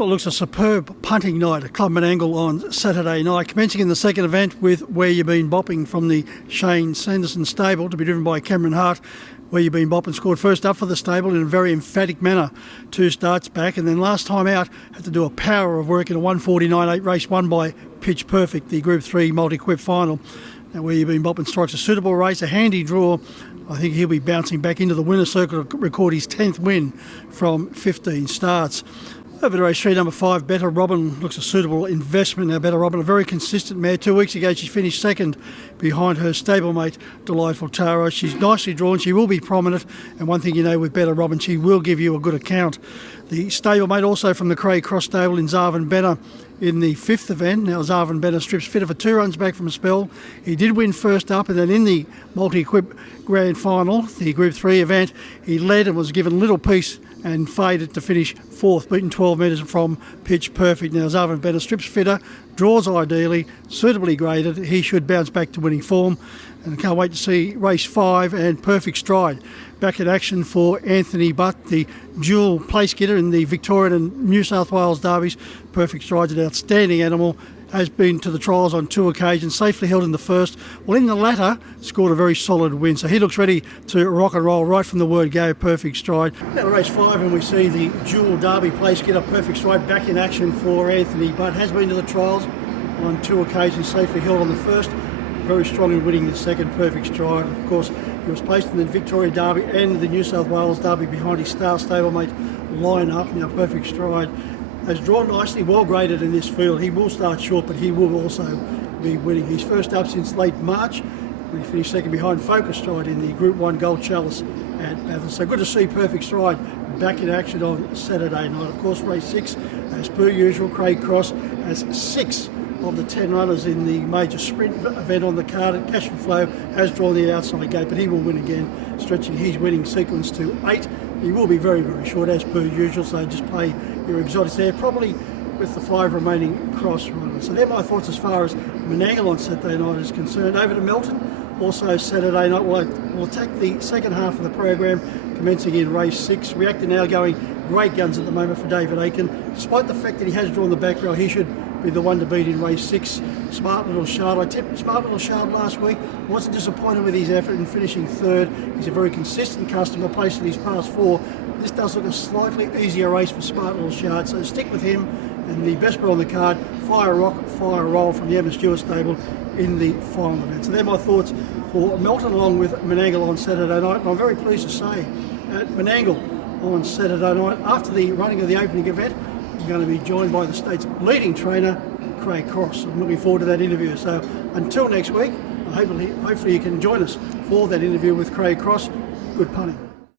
Well, it looks a superb punting night at Club Menangle on Saturday night, commencing in the second event with Where You Been Bopping from the Shane Sanderson stable, to be driven by Cameron Hart. Where You Been Bopping scored first up for the stable in a very emphatic manner, 2 starts back, and then last time out had to do a power of work in a 1:49.8 race won by Pitch Perfect, the Group 3 multi-equip final. Now, Where You Been Bopping strikes a suitable race, a handy draw. I think he'll be bouncing back into the winner's circle to record his 10th win from 15 starts. Over to race 3, number 5, Better Robin looks a suitable investment. Now, Better Robin, a very consistent mare. 2 weeks ago, she finished second behind her stablemate, Delightful Taro. She's nicely drawn. She will be prominent. And one thing you know with Better Robin, she will give you a good account. The stablemate also from the Craig Cross stable in Zarvin Benner in the 5th event. Now, Zarvin Benner strips fitter for 2 runs back from a spell. He did win first up, and then in the multi-equip grand final, the Group 3 event, he led and was given little peace and faded to finish 4th, beaten 12 metres from Pitch Perfect. Now, Zarvin Benner strips fitter, draws ideally, suitably graded. He should bounce back to winning form. And I can't wait to see race 5 and Perfect Stride back in action for Anthony Butt, the dual place getter in the Victorian and New South Wales derbies. Perfect Stride's an outstanding animal, has been to the trials on 2 occasions, safely held in the first. Well, in the latter, scored a very solid win. So he looks ready to rock and roll right from the word go, Perfect Stride. Now race 5, and we see the dual derby place getter, Perfect Stride, back in action for Anthony Butt. Has been to the trials on 2 occasions, safely held on the first. Very strong in winning the second, Perfect Stride. Of course, he was placed in the Victoria Derby and the New South Wales Derby behind his star stablemate Line Up. Now, Perfect Stride has drawn nicely, well graded in this field. He will start short, but he will also be winning. He's first up since late March, when he finished second behind Focus Stride in the Group 1 Gold Chalice at Bathurst. So good to see Perfect Stride back in action on Saturday night. Of course, race 6, as per usual, Craig Cross has 6 of the 10 runners in the major sprint event on the card. Passion Flow has drawn the outside gate, but he will win again, stretching his winning sequence to 8. He will be very, very short as per usual, so just play your exotics there, probably with the 5 remaining cross runners. So they're my thoughts as far as Menangle on Saturday night is concerned. Over to Melton, also Saturday night. We'll attack the second half of the program, commencing in race 6. Reactor now going great guns at the moment for David Aiken. Despite the fact that he has drawn the back row, he should be the one to beat in race 6. Smart Little Shard. I tipped Smart Little Shard last week. Wasn't disappointed with his effort in finishing 3rd. He's a very consistent customer, placed in his past 4. This does look a slightly easier race for Smart Little Shard, so stick with him. And the best bet on the card, Fire Rock, Fire Roll from the Emma Stewart stable in the final event. So they're my thoughts for Melton along with Menangle on Saturday night. And I'm very pleased to say at Menangle on Saturday night, after the running of the opening event, I'm going to be joined by the state's leading trainer, Craig Cross. I'm looking forward to that interview. So until next week, hopefully you can join us for that interview with Craig Cross. Good punting.